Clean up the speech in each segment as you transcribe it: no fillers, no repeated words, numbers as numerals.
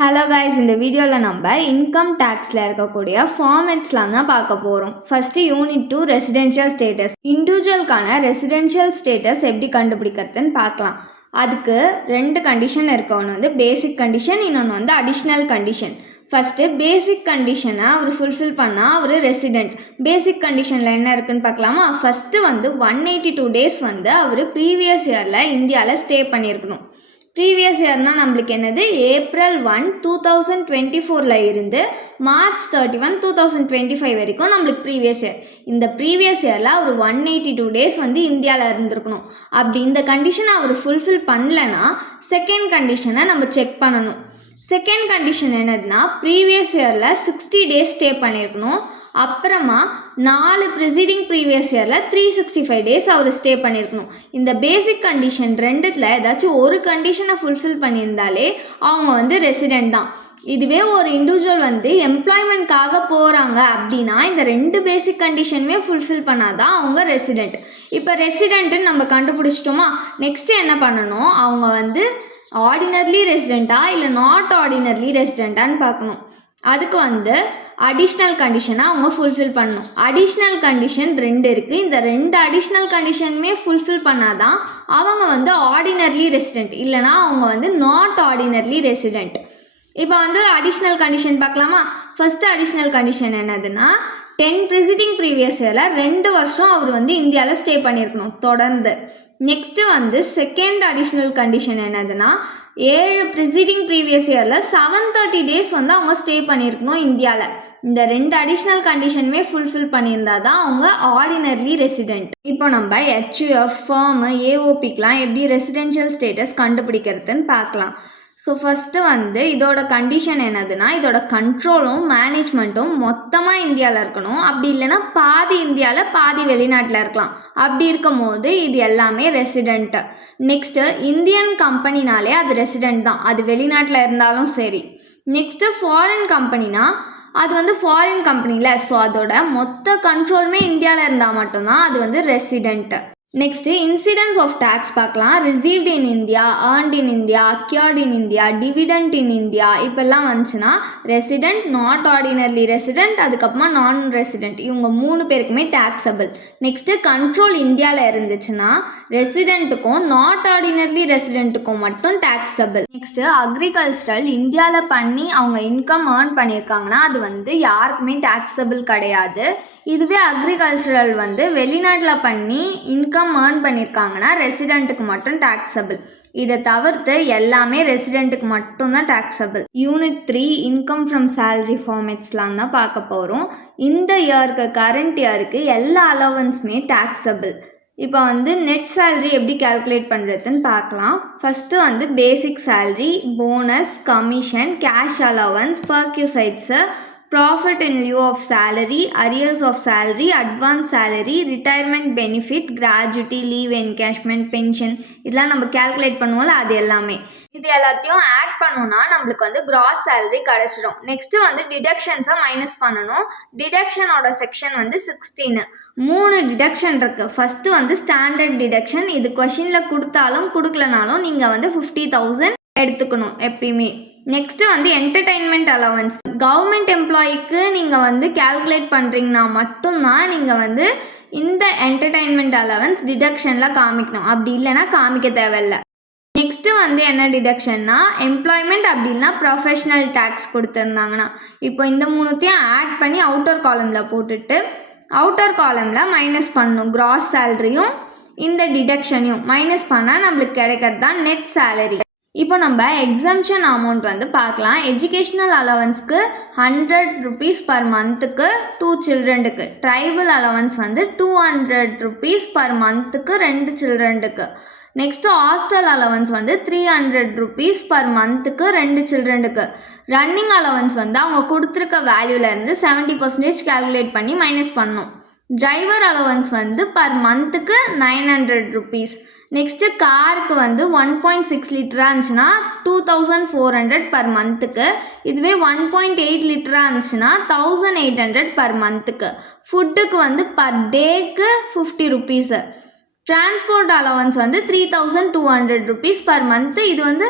Hello guys, இந்த வீடியோவில் நம்ம இன்கம் டேக்ஸில் இருக்கக்கூடிய ஃபார்மேட்ஸ்லாம் தான் பார்க்க போகிறோம். First unit 2 residential status. இண்டிவிஜுவலுக்கான ரெசிடென்ஷியல் ஸ்டேட்டஸ் எப்படி கண்டுபிடிக்கிறதுன்னு பார்க்கலாம். அதுக்கு 2 கண்டிஷன் இருக்கு. ஒன்று வந்து பேசிக் கண்டிஷன், இன்னொன்று வந்து அடிஷ்னல் கண்டிஷன். ஃபஸ்ட்டு பேசிக் கண்டிஷனை அவர் ஃபுல்ஃபில் பண்ணால் அவர் ரெசிடெண்ட். பேசிக் கண்டிஷனில் என்ன இருக்குன்னு பார்க்கலாமா. ஃபஸ்ட்டு வந்து 182 டேஸ் வந்து அவர் ப்ரீவியஸ் இயரில் இந்தியாவில் ஸ்டே பண்ணியிருக்கணும். ப்ரீவியஸ் இயர்னால் நம்மளுக்கு என்னது, April 1, 2024 இருந்து March 31, 2025 வரைக்கும் நம்மளுக்கு ப்ரீவியஸ் இயர். இந்த ப்ரீவியஸ் இயரில் அவர் 182 டேஸ் வந்து இந்தியாவில் இருந்திருக்கணும். அப்படி இந்த கண்டிஷனை அவர் ஃபுல்ஃபில் பண்ணலன்னா செகண்ட் கண்டிஷனை நம்ம செக் பண்ணணும். செகண்ட் கண்டிஷன் என்னதுன்னா, ப்ரீவியஸ் இயரில் 60 டேஸ் ஸ்டே பண்ணியிருக்கணும். அப்புறமா 4 ப்ரிசீடிங் ப்ரீவியஸ் இயரில் 365 டேஸ் அவர் ஸ்டே பண்ணியிருக்கணும். இந்த பேசிக் கண்டிஷன் ரெண்டுத்தில் ஏதாச்சும் ஒரு கண்டிஷனை ஃபுல்ஃபில் பண்ணியிருந்தாலே அவங்க வந்து ரெசிடெண்ட் தான். இதுவே ஒரு இண்டிவிஜுவல் வந்து எம்ப்ளாய்மெண்ட்காக போகிறாங்க அப்படின்னா இந்த 2 பேசிக் கண்டிஷனுமே ஃபுல்ஃபில் பண்ணாதான் அவங்க ரெசிடெண்ட். இப்போ ரெசிடெண்ட்டுன்னு நம்ம கண்டுபிடிச்சிட்டோமா. நெக்ஸ்ட்டு என்ன பண்ணணும், அவங்க வந்து ஆர்டினர்லி ரெசிடெண்ட்டா இல்லை நாட் ஆர்டினர்லி ரெசிடெண்ட்டான்னு பார்க்கணும். அதுக்கு வந்து அடிஷ்னல் கண்டிஷனை அவங்க ஃபுல்ஃபில் பண்ணணும். அடிஷ்னல் கண்டிஷன் 2 இருக்குது. இந்த 2 அடிஷ்னல் கண்டிஷனுமே ஃபுல்ஃபில் பண்ணாதான் அவங்க வந்து ஆர்டினர்லி ரெசிடெண்ட், இல்லைனா அவங்க வந்து நாட் ஆர்டினர்லி ரெசிடெண்ட். இப்போ வந்து அடிஷ்னல் கண்டிஷன் பார்க்கலாமா. ஃபஸ்ட்டு அடிஷ்னல் கண்டிஷன் என்னதுன்னா, 10 ப்ரிசிடிங் ப்ரீவியஸ் இயரில் 2 வருஷம் அவர் வந்து இந்தியாவில் ஸ்டே பண்ணியிருக்கணும் தொடர்ந்து. நெக்ஸ்ட்டு வந்து செகண்ட் அடிஷ்னல் கண்டிஷன் என்னதுன்னா, 7 ப்ரிசீடிங் ப்ரீவியஸ் இயரில் 730 டேஸ் வந்து அவங்க ஸ்டே பண்ணியிருக்கணும் இந்தியாவில். இந்த 2 அடிஷ்னல் கண்டிஷனுமே ஃபுல்ஃபில் பண்ணியிருந்தால் தான் அவங்க ஆர்டினர்லி ரெசிடெண்ட். இப்போ நம்ம HUF, ஃபர்மு, AOPக்கெலாம் எப்படி ரெசிடென்ஷியல் ஸ்டேட்டஸ் கண்டுபிடிக்கிறதுன்னு பார்க்கலாம். ஸோ ஃபஸ்ட்டு வந்து இதோட கண்டிஷன் என்னதுன்னா, இதோட கண்ட்ரோலும் மேனேஜ்மெண்ட்டும் மொத்தமாக இந்தியாவில் இருக்கணும். அப்படி இல்லைன்னா பாதி இந்தியாவில் பாதி வெளிநாட்டில் இருக்கலாம். அப்படி இருக்கும் போது இது எல்லாமே ரெசிடெண்ட்டு. நெக்ஸ்ட்டு இந்தியன் கம்பெனினாலே அது ரெசிடெண்ட் தான், அது வெளிநாட்டில் இருந்தாலும் சரி. நெக்ஸ்ட்டு ஃபாரின் கம்பெனினா அது வந்து ஃபாரின் கம்பெனியில், ஸோ அதோட மொத்த கண்ட்ரோலுமே இந்தியாவில் இருந்தால் மட்டும்தான் அது வந்து ரெசிடெண்ட்டு. நெக்ஸ்ட்டு இன்சிடென்ஸ் ஆஃப் டேக்ஸ் பார்க்கலாம். Received in India, earned in India, acquired in India, dividend in India இப்போல்லாம் வந்துச்சுன்னா ரெசிடெண்ட், நாட் ஆர்டினர்லி ரெசிடெண்ட், அதுக்கப்புறமா நான் ரெசிடெண்ட், இவங்க 3 பேருக்குமே டேக்ஸபிள். நெக்ஸ்ட்டு கண்ட்ரோல் இந்தியாவில் இருந்துச்சுன்னா ரெசிடெண்ட்டுக்கும் நாட் ஆர்டினர்லி ரெசிடெண்ட்டுக்கும் மட்டும் டேக்ஸபிள். நெக்ஸ்ட்டு அக்ரிகல்ச்சரல் இந்தியாவில் பண்ணி அவங்க இன்கம் ஏர்ன் பண்ணியிருக்காங்கன்னா அது வந்து யாருக்குமே டேக்ஸபிள் கிடையாது. இதுவே அக்ரிகல்ச்சரல் வந்து வெளிநாட்டில் பண்ணி இன்கம் ஏர்ன் பண்ணியிருக்காங்கன்னா ரெசிடெண்ட்டுக்கு மட்டும் டேக்ஸபிள். இதை தவிர்த்து எல்லாமே ரெசிடெண்ட்டுக்கு மட்டும்தான் taxable. Unit 3 income from salary ஃபார்மேட்ஸ்லாம் தான் பார்க்க போகிறோம். இந்த இயருக்கு, கரண்ட் இயருக்கு எல்லா அலவன்ஸுமே டேக்ஸபிள். இப்போ வந்து நெட் சேலரி எப்படி கால்குலேட் பண்ணுறதுன்னு பார்க்கலாம். ஃபஸ்ட்டு வந்து basic salary, bonus, commission, cash allowance, perquisites, profit in lieu of salary, arrears of salary, advance salary, retirement benefit, gratuity, leave encashment, pension இதெல்லாம் நம்ம கால்குலேட் பண்ணுவோம்ல, அது எல்லாமே. இது எல்லாத்தையும் ஆட் பண்ணோன்னா நம்மளுக்கு வந்து கிராஸ் சேலரி கிடச்சிடும். நெக்ஸ்ட்டு வந்து டிடக்ஷன்ஸை மைனஸ் பண்ணணும். டிடக்ஷனோட செக்ஷன் வந்து 16. 3 டிடக்ஷன் இருக்குது. ஃபஸ்ட்டு வந்து ஸ்டாண்டர்ட் டிடக்ஷன். இது கொஷினில் கொடுத்தாலும் கொடுக்கலனாலும் நீங்கள் வந்து 50,000 எடுத்துக்கணும் எப்பயுமே. நெக்ஸ்ட்டு வந்து என்டர்டெயின்மெண்ட் அலவன்ஸ். கவர்மெண்ட் எம்ப்ளாயிக்கு நீங்கள் வந்து கால்குலேட் பண்ணுறீங்கன்னா மட்டும்தான் நீங்கள் வந்து இந்த என்டர்டெயின்மெண்ட் அலவன்ஸ் டிடக்ஷனில் காமிக்கணும். அப்படி இல்லைன்னா காமிக்க தேவையில்லை. நெக்ஸ்ட்டு வந்து என்ன டிடக்ஷன்னா, எம்ப்ளாய்மெண்ட் அப்படி இல்லைனா ப்ரொஃபஷ்னல் டேக்ஸ் கொடுத்துருந்தாங்கன்னா இப்போ இந்த 3த்தையும் ஆட் பண்ணி அவுட்டர் காலமில் போட்டுட்டு அவுட்டர் காலமில் மைனஸ் பண்ணணும். கிராஸ் சேலரியும் இந்த டிடக்ஷனையும் மைனஸ் பண்ணால் நம்மளுக்கு கிடைக்கிறது தான் நெட் சேலரி. இப்போ நம்ம எக்ஸம்ஷன் அமௌண்ட் வந்து பார்க்கலாம். எஜுகேஷ்னல் அலவன்ஸ்க்கு 100 rupees per monthக்கு 2 childrenக்கு. ட்ரைபல் அலவன்ஸ் வந்து 200 rupees per monthக்கு 2 childrenக்கு. நெக்ஸ்ட்டு ஹாஸ்டல் அலவன்ஸ் வந்து 300 rupees per monthக்கு 2 childrenக்கு. ரன்னிங் அலவன்ஸ் வந்து அவங்க கொடுத்துருக்க வேல்யூலேருந்து 70% கால்குலேட் பண்ணி மைனஸ் பண்ணணும். டிரைவர் அலவன்ஸ் வந்து பர் மந்த்துக்கு 900 rupees. நெக்ஸ்ட்டு காருக்கு வந்து 1.6 லிட்டராக இருந்துச்சுன்னா 2400 பர் மந்த்துக்கு. இதுவே 1.8 லிட்டராக இருந்துச்சுன்னா 1800 பர் மந்த்துக்கு. ஃபுட்டுக்கு வந்து பர் டேக்கு 50 rupees. டிரான்ஸ்போர்ட் அலவன்ஸ் வந்து 3200 rupees பர் மந்த்து. இது வந்து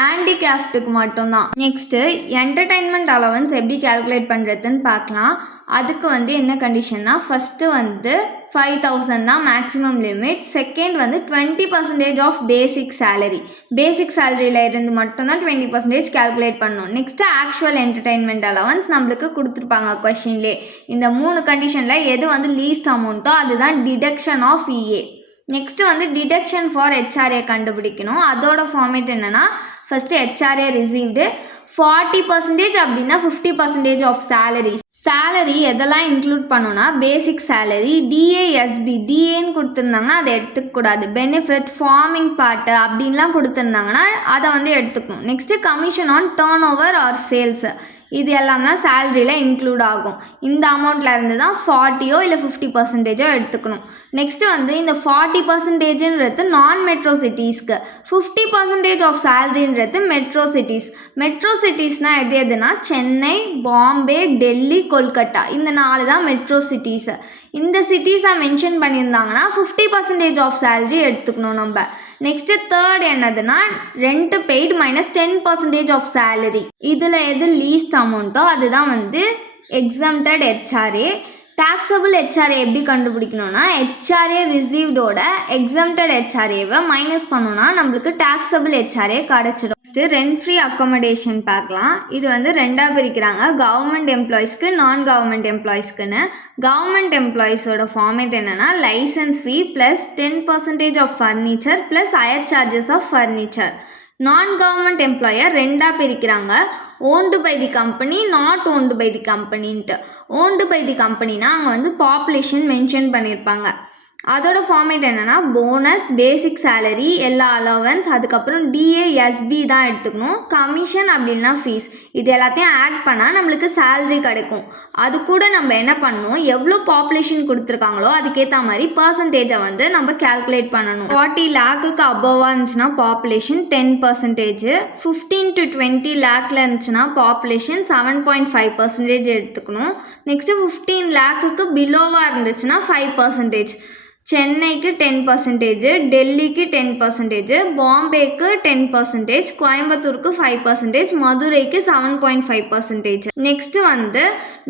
ஹேண்டிகேப்டுக்கு மட்டும்தான். நெக்ஸ்ட்டு என்டர்டைன்மெண்ட் அலவன்ஸ் எப்படி கேல்குலேட் பண்ணுறதுன்னு பார்க்கலாம். அதுக்கு வந்து என்ன கண்டிஷன்னா, ஃபஸ்ட்டு வந்து 5,000 தான் மேக்ஸிமம் லிமிட். செகண்ட் வந்து 20% ஆஃப் பேசிக் சேலரி. பேசிக் சேலரியில் இருந்து மட்டும்தான் 20% கேல்குலேட் பண்ணணும். நெக்ஸ்ட்டு ஆக்சுவல் என்டர்டைன்மெண்ட் அலவன்ஸ் நம்மளுக்கு கொடுத்துருப்பாங்க கொஷின்லே. இந்த 3 கண்டிஷனில் எது வந்து லீஸ்ட் அமௌண்ட்டோ அதுதான் டிடக்ஷன் ஆஃப் இஏ. நெக்ஸ்ட்டு வந்து டிடக்ஷன் ஃபார் ஹெச்ஆர்ஏ கண்டுபிடிக்கணும். அதோட ஃபார்மேட் என்னென்னா, ஃபஸ்ட்டு ஹெச்ஆர்ஏ ரிசீவ்டு 40% அப்படின்னா 50% ஆஃப் சேலரி. சேலரி எதெல்லாம் இன்க்ளூட் பண்ணோன்னா, பேசிக் சேலரி, டிஏஎஸ்பி, டிஏன்னு கொடுத்துருந்தாங்கன்னா அதை எடுத்துக்கூடாது. பெனிஃபிட், ஃபார்மிங் பார்ட்டு அப்படின்லாம் கொடுத்துருந்தாங்கன்னா அதை வந்து எடுத்துக்கணும். Next commission on turnover or sales, இது எல்லாம் தான் சேலரியில் இன்க்ளூட் ஆகும். இந்த அமௌண்ட்டில் இருந்து தான் 40 இல்லை 50% எடுத்துக்கணும். நெக்ஸ்ட்டு வந்து இந்த 40%ன்றது நான் மெட்ரோ சிட்டிஸ்க்கு, 50% ஆஃப் சேலரின்றது மெட்ரோ சிட்டிஸ். மெட்ரோ சிட்டிஸ்னால் எதுனா சென்னை, பாம்பே, டெல்லி, கொல்கட்டா, இந்த 4 தான் மெட்ரோ சிட்டிஸு. இந்த சிட்டிஸை மென்ஷன் பண்ணியிருந்தாங்கன்னா 50% ஆஃப் சேலரி எடுத்துக்கணும் நம்ம. நெக்ஸ்ட்டு தேர்ட் என்னதுன்னா, rent paid minus 10% of salary. இதில் எது லீஸ்ட் அமௌண்ட்டோ அதுதான் வந்து எக்ஸம்டட் ஹெச்ஆர்ஏ. டாக்ஸபிள் ஹெச்ஆர்ஏ எப்படி கண்டுபிடிக்கணும்னா, ஹெச்ஆர்ஏ ரிசீவ்டோட எக்ஸம்டட் ஹெச்ஆர்ஏவை மைனஸ் பண்ணோன்னா நம்மளுக்கு டாக்ஸபிள் ஹெச்ஆர்ஏ கிடச்சிடும். நெக்ஸ்ட்டு ரெண்ட் ஃப்ரீ அக்காமடேஷன் பார்க்கலாம். இது வந்து ரெண்டாக பிரிக்கிறாங்க, கவர்மெண்ட் எம்ப்ளாயிஸ்க்கு, நான் கவர்மெண்ட் எம்ப்ளாயிஸ்க்குன்னு. கவர்மெண்ட் எம்ப்ளாயிஸோட ஃபார்மேட் என்னென்னா, licence fee plus 10% of furniture plus hire charges of furniture. Non government employer ரெண்டாக பிரிக்கிறாங்க, owned by the company, not owned by the கம்பெனின்ட்டு. ஓன்டு பை தி கம்பெனினா அங்கே வந்து பாப்புலேஷன் மென்ஷன் பண்ணியிருப்பாங்க. அதோட ஃபார்மேட் என்னென்னா, போனஸ், பேசிக் சேலரி, எல்லா அலவன்ஸ், அதுக்கப்புறம் டிஏஎஸ்பி தான் எடுத்துக்கணும். கமிஷன் அப்படின்னா ஃபீஸ், இது எல்லாத்தையும் ஆட் பண்ணால் நம்மளுக்கு சேலரி கிடைக்கும். அது கூட நம்ம என்ன பண்ணணும், எவ்வளோ பாப்புலேஷன் கொடுத்துருக்காங்களோ அதுக்கேற்ற மாதிரி பர்சன்டேஜை வந்து நம்ம கேல்குலேட் பண்ணணும். 40 லேக்குக்கு அபோவாக இருந்துச்சுன்னா பாப்புலேஷன் 10%, 15 to 20 லேக்கில் இருந்துச்சுன்னா பாப்புலேஷன் 7.5% எடுத்துக்கணும். நெக்ஸ்ட்டு 15 லேக்குக்கு பிலோவாக இருந்துச்சுன்னா 5%. சென்னைக்கு 10%, டெல்லிக்கு 10%, பாம்பேக்கு 10%, கோயம்புத்தூருக்கு 5%, மதுரைக்கு 7.5%. நெக்ஸ்ட்டு வந்து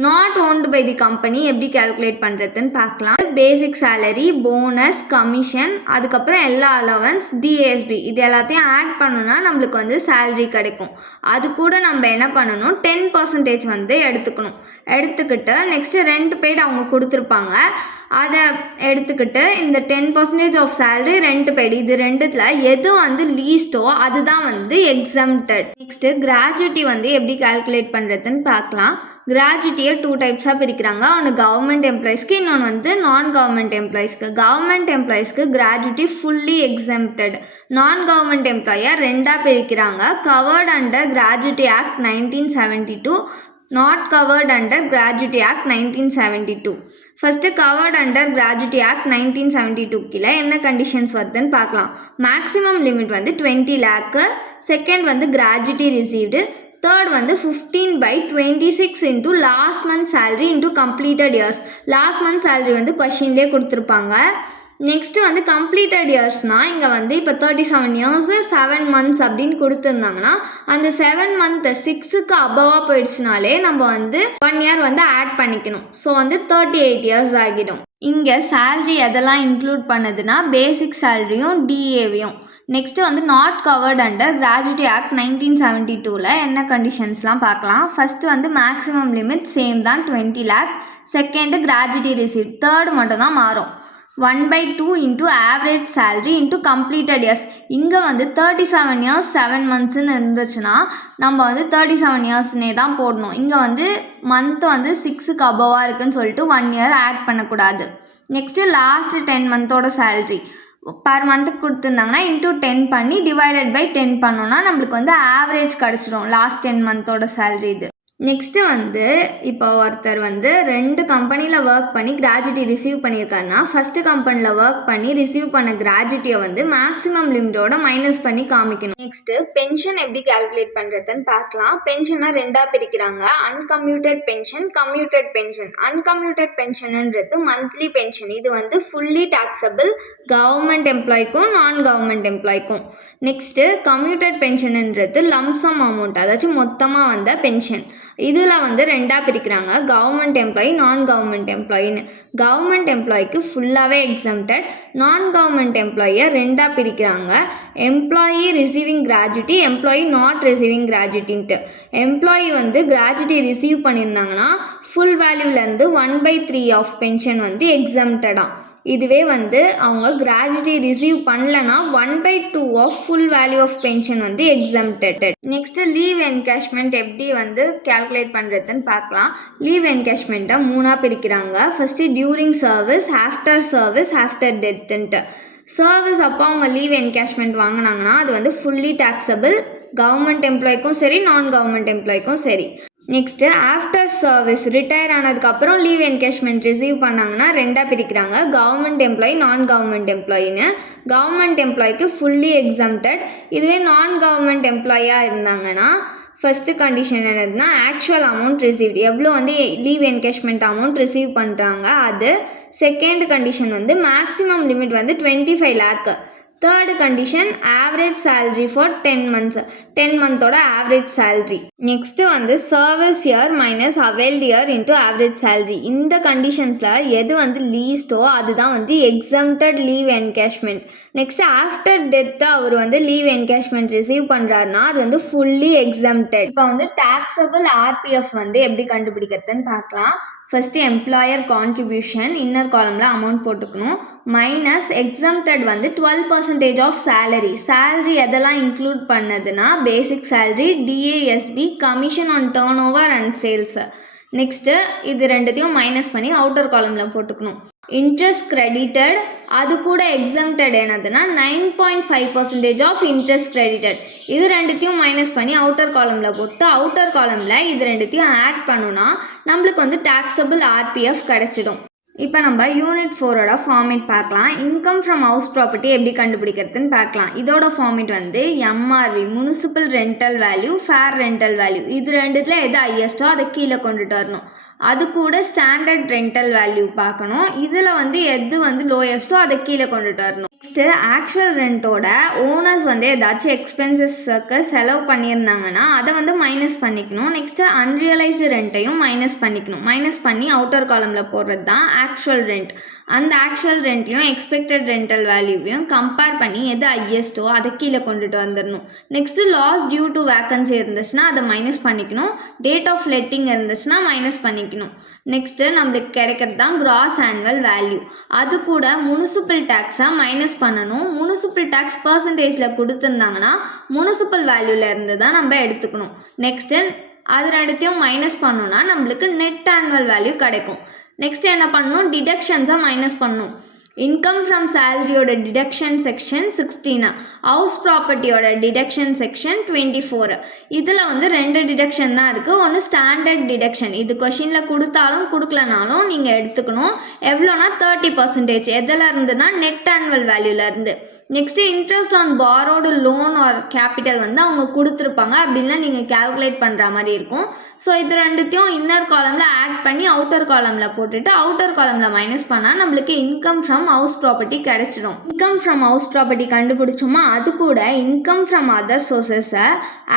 not owned by the company எப்படி கேல்குலேட் பண்ணுறதுன்னு பார்க்கலாம். பேசிக் சேலரி, போனஸ், கமிஷன், அதுக்கப்புறம் எல்லா அலவன்ஸ், டிஏஎஸ்பி, இது எல்லாத்தையும் ஆட் பண்ணோன்னா நம்மளுக்கு வந்து சேலரி கிடைக்கும். அது கூட நம்ம என்ன பண்ணணும், 10% வந்து எடுத்துக்கணும். எடுத்துக்கிட்டு நெக்ஸ்ட்டு ரெண்ட் பெய்டு அவங்க கொடுத்துருப்பாங்க, அதை எடுத்துக்கிட்டு இந்த 10% ஆஃப் சேலரி, ரெண்ட் பெய்டு, இது ரெண்டுத்தில் எது வந்து லீஸ்ட்டோ அதுதான் வந்து எக்ஸம்டட். நெக்ஸ்ட்டு கிராஜுவிட்டி வந்து எப்படி கால்குலேட் பண்ணுறதுன்னு பார்க்கலாம். கிராஜுவிட்டியை 2 டைப்ஸாக பிரிக்கிறாங்க. ஒன்று கவர்மெண்ட் எம்ப்ளாயிஸ்க்கு, இன்னொன்று வந்து நான் கவர்மெண்ட் எம்ப்ளாயிஸ்க்கு. கவர்மெண்ட் எம்ப்ளாயிஸ்க்கு gratuity fully exempted. Non government employer ரெண்டாக பிரிக்கிறாங்க, covered under gratuity act 1972, not covered under gratuity act 1972. First covered under gratuity act 1972 கீழே என்ன கண்டிஷன்ஸ் வருதுன்னு பார்க்கலாம். மேக்ஸிமம் லிமிட் வந்து 20 லேக்கு, செகண்ட் வந்து கிராஜுவிட்டி ரிசீவ்டு, தேர்ட் வந்து 15/26 into last month salary into completed years. Last month salary வந்து கொஷின்லேயே கொடுத்துருப்பாங்க. Next வந்து கம்ப்ளீட்டட் இயர்ஸ்னால் இங்கே வந்து இப்போ 37 years 7 months அப்படின்னு கொடுத்துருந்தாங்கன்னா அந்த 7 month 6க்கு அபவாக போயிடுச்சுனாலே நம்ம வந்து 1 year வந்து ஆட் பண்ணிக்கணும். ஸோ வந்து 38 years ஆகிடும். இங்கே சேல்ரி எதெல்லாம் இன்க்ளூட் பண்ணுதுன்னா பேசிக் சேலரியும் டிஏவையும். நெக்ஸ்ட்டு வந்து not covered under gratuity act 1972ல் என்ன கண்டிஷன்ஸ்லாம் பார்க்கலாம். ஃபஸ்ட்டு வந்து மேக்ஸிமம் லிமிட் சேம் தான் 20 lakh. Second gratuity received, third மட்டும் தான் மாறும். 1/2 into average salary into completed years. இங்கே வந்து 37 years 7 monthsன்னு இருந்துச்சுன்னா நம்ம வந்து 37 yearsனே தான் போடணும். இங்கே வந்து மந்த் வந்து 6க்கு அபவாக இருக்குன்னு சொல்லிட்டு 1 year ஆட் பண்ணக்கூடாது. நெக்ஸ்ட்டு லாஸ்ட்டு 10 monthோட சேலரி பர் மந்த்துக்கு கொடுத்துருந்தாங்கன்னா இன்ட்டு 10 பண்ணி டிவைடட் பை 10 பண்ணோன்னா நம்மளுக்கு வந்து ஆவரேஜ் கிடச்சிரும் லாஸ்ட் 10 monthோட சேலரி இது. நெக்ஸ்ட்டு வந்து இப்போ ஒருத்தர் வந்து 2 கம்பெனியில் ஒர்க் பண்ணி கிராஜுவிட்டி ரிசீவ் பண்ணியிருக்காருன்னா ஃபஸ்ட்டு கம்பெனியில் ஒர்க் பண்ணி ரிசீவ் பண்ண கிராஜுவிட்டியை வந்து மேக்ஸிமம் லிமிட்டோட மைனஸ் பண்ணி காமிக்கணும். நெக்ஸ்ட்டு பென்ஷன் எப்படி கால்குலேட் பண்ணுறதுன்னு பார்க்கலாம். பென்ஷனை 2ஆக பிரிக்கிறாங்க, uncommuted pension, commuted pension. Uncommuted பென்ஷனுன்றது மந்த்லி பென்ஷன், இது வந்து ஃபுல்லி டாக்ஸபிள். கவர்மெண்ட் எம்ப்ளாய்க்கும் நான் கவர்மெண்ட் எம்ப்ளாய்க்கும். நெக்ஸ்ட்டு கம்யூட்டட் பென்ஷனுன்றது லம்சம் அமௌண்ட், அதாச்சும் மொத்தமாக வந்த பென்ஷன். இதில் வந்து ரெண்டாக பிரிக்கிறாங்க, கவர்மெண்ட் எம்ப்ளாயி நான் கவர்மெண்ட் எம்ப்ளாயின்னு. கவர்மெண்ட் எம்ப்ளாய்க்கு ஃபுல்லாகவே எக்ஸம்டட், நான் கவர்மெண்ட் எம்ப்ளாயியை ரெண்டாக பிரிக்கிறாங்க, employee receiving gratuity, employee not receiving கிராஜுவிட்டின்ட்டு. எம்ப்ளாயி வந்து கிராஜுவிட்டி ரிசீவ் பண்ணியிருந்தாங்கன்னா ஃபுல் வேல்யூலேருந்து 1/3 ஆஃப் பென்ஷன் வந்து எக்ஸம்டடாம். இதுவே வந்து அவங்க கிராஜுவிட்டி ரிசீவ் பண்ணலன்னா 1/2 of full value of pension வந்து எக்ஸம்டட். நெக்ஸ்ட்டு லீவ் என்கேஷ்மெண்ட் எப்படி வந்து கேல்குலேட் பண்ணுறதுன்னு பார்க்கலாம். லீவ் என்கேஷ்மெண்ட்டை 3ஆக பிரிக்கிறாங்க. ஃபஸ்ட்டு டியூரிங் சர்வீஸ், ஆஃப்டர் டெத்துன்ட்டு. சர்வீஸ் அப்போ அவங்க லீவ் என்கேஷ்மெண்ட் வாங்கினாங்கன்னா அது வந்து ஃபுல்லி டேக்ஸபிள், கவர்மெண்ட் எம்ப்ளாய்க்கும் சரி நான் கவர்மெண்ட் எம்ப்ளாய்க்கும் சரி. நெக்ஸ்ட்டு ஆஃப்டர் சர்வீஸ், ரிட்டையர் ஆனதுக்கப்புறம் லீவ் என்கேஷ்மெண்ட் ரிசீவ் பண்ணாங்கன்னா ரெண்டாக பிரிக்கிறாங்க, கவர்மெண்ட் எம்ப்ளாயி நான் கவர்மெண்ட் எம்ப்ளாயின்னு. கவர்மெண்ட் எம்ப்ளாய்க்கு ஃபுல்லி எக்ஸம்டட். இதுவே நான் கவர்மெண்ட் எம்ப்ளாயாக இருந்தாங்கன்னா ஃபஸ்ட்டு கண்டிஷன் என்னதுன்னா ஆக்சுவல் அமௌண்ட் ரிசீவ்டு, எவ்வளோ வந்து லீவ் என்கேஷ்மெண்ட் அமௌண்ட் ரிசீவ் பண்ணுறாங்க அது. செகண்ட் கண்டிஷன் வந்து மேக்ஸிமம் லிமிட் வந்து 25 lakh. Third condition average salary for 10 months, 10 monthோட ஆவரேஜ் சேலரி. நெக்ஸ்ட்டு வந்து service year minus availed year into average salary. இந்த கண்டிஷன்ஸில் எது வந்து லீஸ்ட்டோ அதுதான் வந்து exempted leave encashment. Next after death அவர் வந்து லீவ் என்கேஷ்மெண்ட் ரிசீவ் பண்ணுறாருன்னா அது வந்து ஃபுல்லி எக்ஸம்டட். இப்போ வந்து டாக்ஸபிள் ஆர்பிஎஃப் வந்து எப்படி கண்டுபிடிக்கிறதுன்னு பார்க்கலாம். ஃபஸ்ட்டு எம்ப்ளாயர் கான்ட்ரிபியூஷன் இன்னர் காலமில் அமௌண்ட் போட்டுக்கணும், மைனஸ் எக்ஸம்டட் வந்து 12% ஆஃப் சேலரி. சேலரி எதெல்லாம் இன்க்ளூட் பண்ணதுன்னா basic salary, DASP, commission on turnover and sales. Next இது ரெண்டுத்தையும் மைனஸ் பண்ணி அவுட்டர் காலமில் போட்டுக்கணும். இன்ட்ரெஸ்ட் கிரெடிட்டட், அது கூட எக்ஸம்டட் என்னதுன்னா 9.5% ஆஃப் இன்ட்ரெஸ்ட் கிரெடிட்டட். இது ரெண்டுத்தையும் மைனஸ் பண்ணி அவுட்டர் காலமில் போட்டு அவுட்டர் காலமில் இது ரெண்டுத்தையும் ஆட் பண்ணோன்னா நம்மளுக்கு வந்து டாக்ஸபிள் ஆர்பிஎஃப் கிடச்சிடும். இப்போ நம்ம யூனிட் 4ஓட ஃபார்மேட் பார்க்கலாம். இன்கம் ஃப்ரம் ஹவுஸ் ப்ராப்பர்ட்டி எப்படி கண்டுபிடிக்கிறதுன்னு பார்க்கலாம். இதோட ஃபார்மேட் வந்து MRV, municipal rental value, fair rental value. இது ரெண்டுத்தில் எது ஹையஸ்ட்டோ அதை கீழே கொண்டுட்டு வரணும். அது கூட ஸ்டாண்டர்ட் ரெண்டல் வேல்யூ பார்க்கணும். இதில் வந்து எது வந்து லோயஸ்ட்டோ அதை கீழே கொண்டுட்டு வரணும். நெக்ஸ்ட்டு ஆக்சுவல் ரெண்ட்டோட ஓனர்ஸ் வந்து ஏதாச்சும் எக்ஸ்பென்சஸ்க்கு செலவு பண்ணியிருந்தாங்கன்னா அதை வந்து மைனஸ் பண்ணிக்கணும். நெக்ஸ்ட்டு அன்ரியலைஸ்டு ரெண்ட்டையும் மைனஸ் பண்ணிக்கணும். மைனஸ் பண்ணி அவுட்டர் காலமில் போடுறது தான் ஆக்சுவல் ரெண்ட். அந்த ஆக்சுவல் ரெண்ட்லையும் எக்ஸ்பெக்டட் ரெண்டல் வேல்யூவையும் கம்பேர் பண்ணி எது ஹையஸ்ட்டோ அதை கீழே கொண்டுட்டு வந்துடணும். Next loss due to vacancy இருந்துச்சுன்னா அதை மைனஸ் பண்ணிக்கணும். டேட் ஆஃப் லெட்டிங் இருந்துச்சுன்னா மைனஸ் பண்ணிக்கணும். நெக்ஸ்ட்டு நம்மளுக்கு கிடைக்கிறது தான் கிராஸ் ஆனுவல் வேல்யூ. அது கூட முனிசிபல் டேக்ஸை மைனஸ் பண்ணணும். முனிசிபல் டேக்ஸ் பர்சன்டேஜில் கொடுத்துருந்தாங்கன்னா முனிசிபல் வேல்யூவில் இருந்து தான் நம்ம எடுத்துக்கணும். நெக்ஸ்ட்டு அது ரெண்டுத்தையும் மைனஸ் பண்ணோன்னா நம்மளுக்கு நெட் ஆனுவல் வேல்யூ கிடைக்கும். நெக்ஸ்ட் என்ன பண்ணணும், டிடக்ஷன்ஸை மைனஸ் பண்ணணும். இன்கம் ஃப்ரம் சேலரியோட டிடக்ஷன் செக்ஷன் 16, ஹவுஸ் ப்ராப்பர்ட்டியோட டிடக்ஷன் செக்ஷன் 24. இதில் வந்து 2 டிடக்ஷன் தான் இருக்குது. ஒன்று ஸ்டாண்டர்ட் டிடக்ஷன், இது கொஷினில் கொடுத்தாலும் கொடுக்கலனாலும் நீங்கள் எடுத்துக்கணும். எவ்வளோனா 30%. எதில் இருந்துன்னா நெட் ஆனுவல் வேல்யூலேருந்து. Next interest on borrowed loan or capital வந்து அவங்க கொடுத்துருப்பாங்க, அப்படின்னா நீங்கள் கேல்குலேட் பண்ணுற மாதிரி இருக்கும். ஸோ இது ரெண்டுத்தையும் இன்னர் காலமில் ஆட் பண்ணி அவுட்டர் காலமில் போட்டுட்டு அவுட்டர் காலமில் மைனஸ் பண்ணால் நம்மளுக்கு இன்கம் ஃப்ரம் ஹவுஸ் ப்ராப்பர்ட்டி கிடைச்சிடும். இன்கம் ஃப்ரம் ஹவுஸ் ப்ராப்பர்ட்டி கண்டுபிடிச்சோமா, அது கூட இன்கம் ஃப்ரம் அதர் சோர்ஸஸை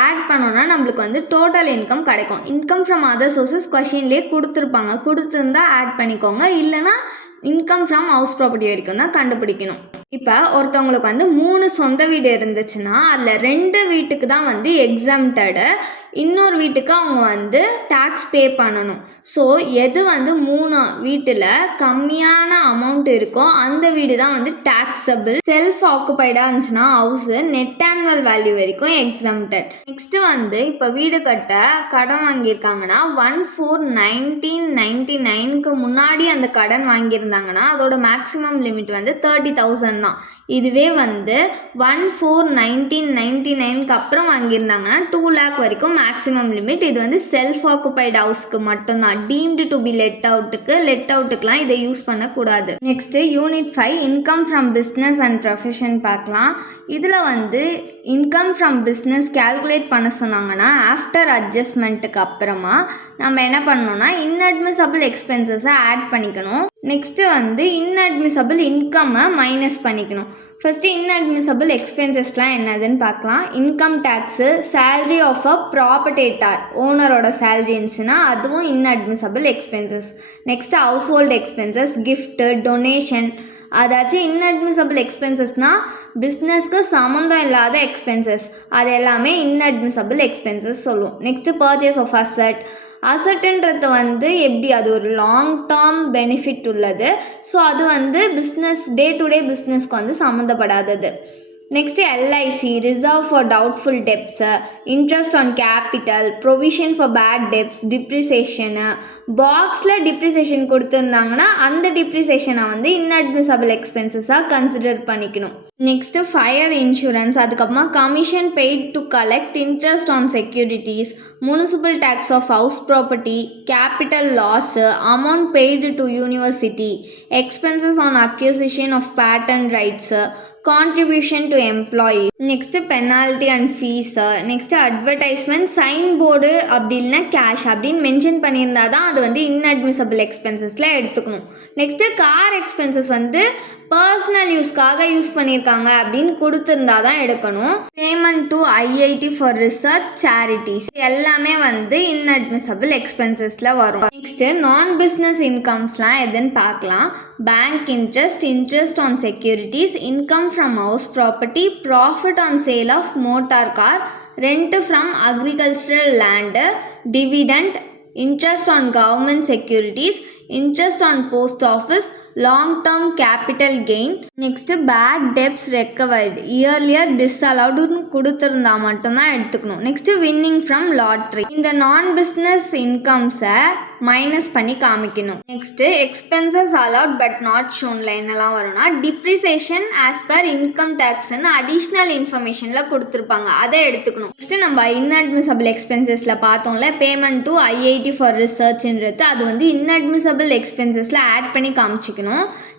ஆட் பண்ணோன்னா நம்மளுக்கு வந்து டோட்டல் இன்கம் கிடைக்கும். இன்கம் ஃப்ரம் அதர் சோர்ஸஸ் கொஷின்லேயே கொடுத்துருப்பாங்க, கொடுத்துருந்தா ஆட் பண்ணிக்கோங்க, இல்லைனா இன்கம் ஃப்ரம் ஹவுஸ் ப்ராப்பர்ட்டி வரைக்கும் தான் கண்டுபிடிக்கணும். இப்போ ஒருத்தவங்களுக்கு வந்து 3 சொந்த வீடு இருந்துச்சுன்னா அதில் 2 வீட்டுக்கு தான் வந்து எக்ஸம்டடு, இன்னொரு வீட்டுக்கு அவங்க வந்து டேக்ஸ் பே பண்ணணும். ஸோ எது வந்து 3 வீட்டில் கம்மியான அமௌண்ட் இருக்கோ அந்த வீடு தான் வந்து டேக்ஸபிள். செல்ஃப் ஆக்குபைடாக இருந்துச்சுன்னா ஹவுஸு நெட் ஆனுவல் வேல்யூ வரைக்கும் எக்ஸம்டட். நெக்ஸ்ட்டு வந்து இப்போ வீடு கட்ட கடன் வாங்கியிருக்காங்கன்னா 1/4/1999க்கு முன்னாடி அந்த கடன் வாங்கியிருந்தாங்கன்னா அதோட மேக்ஸிமம் லிமிட் வந்து 30,000 தான். இதுவே வந்து 1/4/1999க்கு அப்புறம் வாங்கியிருந்தாங்கன்னா 2 lakh வரைக்கும் மேக்ஸிமம் லிமிட். இது வந்து செல்ஃப் ஆக்குபைடு ஹவுஸ்க்கு மட்டும்தான். டீம்டு டு பி லெட் அவுட்டுக்கெலாம் இதை யூஸ் பண்ணக்கூடாது. Next unit 5 income from business and profession பார்க்கலாம். இதில் வந்து இன்கம் ஃப்ரம் பிஸ்னஸ் கேல்குலேட் பண்ண சொன்னாங்கன்னா ஆஃப்டர் அட்ஜஸ்ட்மெண்ட்டுக்கு அப்புறமா நம்ம என்ன பண்ணணும்னா இன்அட்மிசபிள் எக்ஸ்பென்சஸை ஆட் பண்ணிக்கணும். நெக்ஸ்ட்டு வந்து இன்அட்மிசபிள் இன்கம்மை மைனஸ் பண்ணிக்கணும். ஃபஸ்ட்டு இன்அட்மிசபிள் எக்ஸ்பென்சஸ்லாம் என்னதுன்னு பார்க்கலாம். Income tax, salary of a proprietor, ஓனரோட சேல்ரி இருந்துச்சுன்னா அதுவும் inadmissible expenses. Next household expenses, gift, donation, அதாச்சும் இன்அட்மிசபிள் எக்ஸ்பென்சஸ்னால் பிஸ்னஸ்க்கு சம்மந்தம் இல்லாத எக்ஸ்பென்சஸ், அது எல்லாமே இன்அட்மிசபிள் எக்ஸ்பென்சஸ் சொல்லுவோம். Next purchase of asset. அசட்டுன்றது வந்து எப்படி, அது ஒரு லாங் டேர்ம் பெனிஃபிட் உள்ளது. ஸோ அது வந்து பிஸ்னஸ் டே டு டே பிஸ்னஸ்க்கு வந்து சம்மந்தப்படாதது. Next LIC, reserve for doubtful debts, interest on capital, provision for bad debts, depreciation. பாக்ஸில் டிப்ரிசியேஷன் கொடுத்துருந்தாங்கன்னா அந்த டிப்ரிசியேஷனை வந்து இன்அட்மிசபிள் எக்ஸ்பென்சஸாக கன்சிடர் பண்ணிக்கணும். நெக்ஸ்ட்டு ஃபயர் இன்சூரன்ஸ், அதுக்கப்புறமா commission paid to collect interest on securities, municipal tax of house property, capital loss, amount paid to university, expenses on acquisition of patent rights, contribution to employee. Next penalty and fees. Next advertisement, sign board அப்படி இல்லைனா cash அப்படின்னு mention பண்ணியிருந்தா தான் அது வந்து inadmissible எக்ஸ்பென்சஸில் எடுத்துக்கணும். Next car expenses வந்து personal யூஸ்க்காக use பண்ணியிருக்காங்க அப்படின்னு கொடுத்துருந்தா தான் எடுக்கணும். Payment to IIT for research, charities எல்லாமே வந்து இன்அட்மிசபிள் எக்ஸ்பென்சஸில் வரும். நெக்ஸ்ட்டு நான் பிஸ்னஸ் இன்கம்ஸ்லாம் எதுன்னு பார்க்கலாம். Bank interest, interest on securities, income from house property, profit on sale of motor car, rent from agricultural land, dividend, interest on government securities, interest on post office, long term capital gain. next bad debts recovered, earlier disallowed கொடுத்திருந்தா மட்டும்தான் எடுத்துக்கணும். next winning from lottery. இந்த நான் business இன்கம்ஸை minus பண்ணி காமிக்கணும். Next expenses allowed but not shownல என்னெல்லாம் வரும்னா டிப்ரிசியேஷன் ஆஸ் பர் இன்கம் டேக்ஸ்ன்னு அடிஷ்னல் இன்ஃபர்மேஷனில் கொடுத்துருப்பாங்க, அதை எடுத்துக்கணும். நெக்ஸ்ட் நம்ம இன்அட்மிசபிள் எக்ஸ்பென்சஸில் பார்த்தோம்ல பேமெண்ட் டு ஐஐடி ஃபார் ரிசர்ச்ன்றது, அது வந்து இன்அட்மிசபிள் எக்ஸ்பென்சஸில் ஆட் பண்ணி காமிச்சிக்கணும்.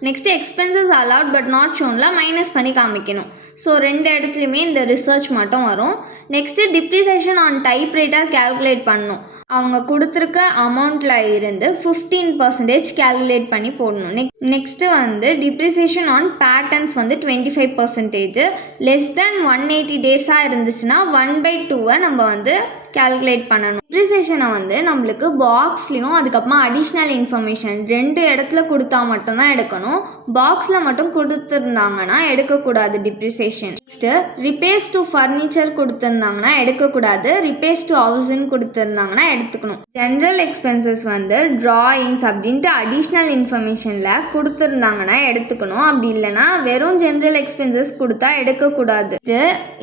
Next expenses allowed but not shownல மைனஸ் பண்ணி காமிக்கணும். ஸோ ரெண்டு இடத்துலையுமே இந்த ரிசர்ச் மட்டும் வரும். Next depreciation on typewriter calculate பண்ணணும். அவங்க கொடுத்துருக்க அமௌண்ட்டில் இருந்து 15% கால்குலேட் பண்ணி போடணும். நெக்ஸ்ட் வந்து டிப்ரிசியேஷன் ஆன் பேட்டர்ன்ஸ் வந்து 25%, லெஸ் தென் 180 டேஸாக இருந்துச்சுன்னா 1/2 நம்ம வந்து கால்குலேட் பண்ணணும். டிப்ரிசியேஷனை வந்து நம்மளுக்கு பாக்ஸ்லேயும் அதுக்கப்புறமா அடிஷ்னல் இன்ஃபர்மேஷன் ரெண்டு இடத்துல கொடுத்தா மட்டும்தான் எடுக்கணும். பாக்ஸில் மட்டும் கொடுத்துருந்தாங்கன்னா எடுக்கக்கூடாது depreciation. Next repairs to furniture கொடுத்துருந்தாங்கன்னா எடுக்கக்கூடாது. ரிப்பேர்ஸ் டு ஹவுஸ்ன்னு கொடுத்துருந்தாங்கன்னா எடுத்துக்கணும். ஜென்ரல் எக்ஸ்பென்சஸ் வந்து ட்ராயிங்ஸ் அப்படின்ட்டு அடிஷ்னல் இன்ஃபர்மேஷனில் கொடுத்துருந்தாங்கன்னா எடுத்துக்கணும். அப்படி இல்லைனா வெறும் ஜென்ரல் எக்ஸ்பென்சஸ் கொடுத்தா எடுக்கக்கூடாது.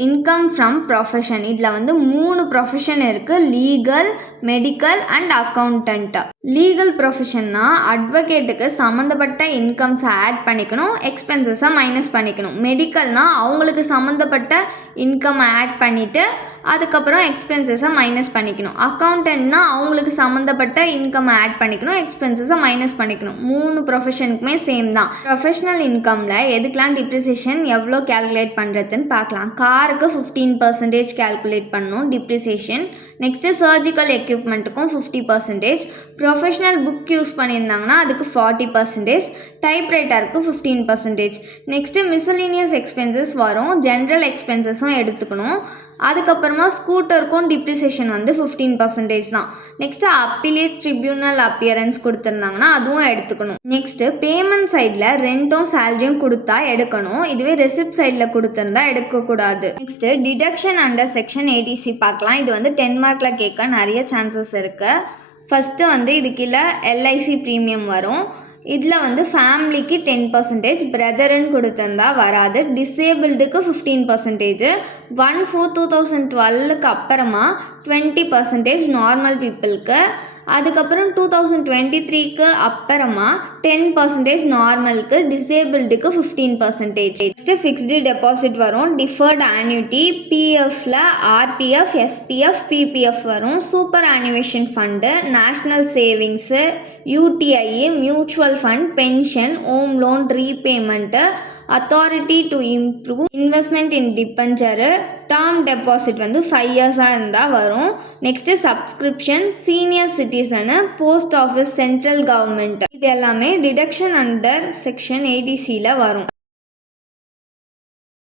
இன்கம் ஃப்ரம் ப்ரொஃபஷன், இதில் வந்து 3 ப்ரொஃபஷன் இருக்குது. Legal, medical and accountant. Legal ப்ரொஃபஷன்னா அட்வொகேட்டுக்கு சம்மந்தப்பட்ட இன்கம்ஸை ஆட் பண்ணிக்கணும், எக்ஸ்பென்சஸை மைனஸ் பண்ணிக்கணும். மெடிக்கல்னால் அவங்களுக்கு சம்மந்தப்பட்ட இன்கம் ஆட் பண்ணிவிட்டு அதுக்கப்புறம் எக்ஸ்பென்சஸை மைனஸ் பண்ணிக்கணும். அக்கௌண்டன்ட்னா அவங்களுக்கு சம்மந்தப்பட்ட இன்கம் ஆட் பண்ணிக்கணும், எக்ஸ்பென்சஸை மைனஸ் பண்ணிக்கணும். 3 ப்ரொஃபஷனுக்குமே சேம் தான். ப்ரொஃபஷனல் இன்கமில் எதுக்கெலாம் டிப்ரிசியேஷன் எவ்வளோ கால்குலேட் பண்ணுறதுன்னு பார்க்கலாம். காருக்கு 15% கால்குலேட் பண்ணணும் டிப்ரிசியேஷன். நெக்ஸ்ட்டு சர்ஜிக்கல் எக்யூப்மெண்ட்டுக்கும் 50%, ப்ரொஃபஷனல் புக் யூஸ் பண்ணியிருந்தாங்கன்னா அதுக்கு 40%, டைப்ரைட்டருக்கு 15%. நெக்ஸ்ட்டு மிஸ்சலேனியஸ் எக்ஸ்பென்சஸ் வரும், ஜென்ரல் எக்ஸ்பென்சஸும் எடுத்துக்கணும். அதுக்கப்புறமா ஸ்கூட்டருக்கும் டிப்ரிசியேஷன் வந்து 15% தான். நெக்ஸ்ட்டு அப்பீலேட் ட்ரிபியூனல் அப்பியரன்ஸ் கொடுத்துருந்தாங்கன்னா அதுவும் எடுத்துக்கணும். நெக்ஸ்ட்டு பேமெண்ட் சைடில் ரெண்ட்டும் சேலரியும் கொடுத்தா எடுக்கணும். இதுவே ரெசிப்ட் சைடில் கொடுத்துருந்தா எடுக்கக்கூடாது. Next deduction under section 80C பார்க்கலாம். இது வந்து 10 மார்க்கில் கேட்க நிறைய சான்சஸ் இருக்குது. ஃபஸ்ட்டு வந்து இது கீழே எல்ஐசி ப்ரீமியம் வரும். இதில் வந்து ஃபேமிலிக்கு 10%, பிரதருன்னு கொடுத்துருந்தா வராது. டிசேபிள்டுக்கு 15%, 1/4/2012க்கு அப்புறமா 20% நார்மல் பீப்புளுக்கு. அதுக்கப்புறம் 2023க்கு அப்புறமா 10% நார்மலுக்கு, டிசேபிள்டுக்கு 15%. நெக்ஸ்ட்டு ஃபிக்ஸ்டு டெபாசிட் வரும். டிஃபர்ட் ஆன்யூட்டி, பிஎஃப்பில் ஆர்பிஎஃப், எஸ்பிஎஃப், பிபிஎஃப் வரும். Superannuation fund, national savings, UTI, mutual fund, pension, home loan repayment, authority to improve investment in debenture, term deposit வந்து 5 இயர்ஸாக இருந்தால் வரும். Next subscription, senior citizen, post office, central government, இது எல்லாமே deduction under section 80C வரும்.